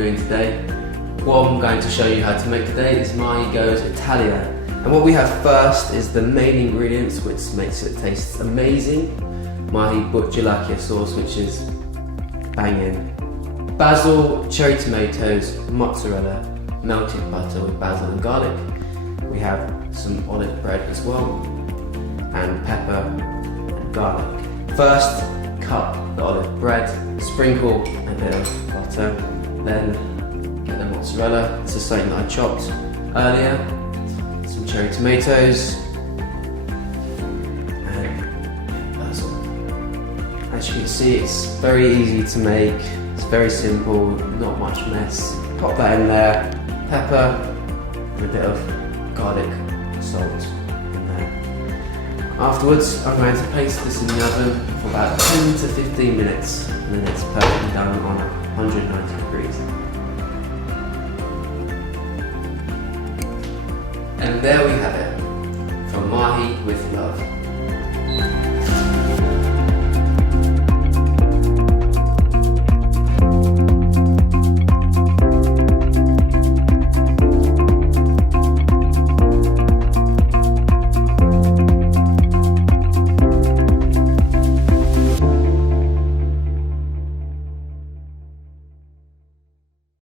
doing today. What I'm going to show you how to make today is MAHI Goes Italia. And what we have first is the main ingredients, which makes it taste amazing. MAHI Bhut Jolokia sauce, which is banging. Basil, cherry tomatoes, mozzarella, melted butter with basil and garlic. We have some olive bread as well, and pepper and garlic. First, cut the olive bread, sprinkle a bit of butter, then get the mozzarella. This is something that I chopped earlier. Some cherry tomatoes, and basil. As you can see, it's very easy to make. It's very simple, not much mess. Pop that in there, pepper, and a bit of garlic salt in there. Afterwards, I'm going to place this in the oven for about 10 to 15 minutes, and then it's perfectly done on 190 degrees. And there we have it, from MAHI with love.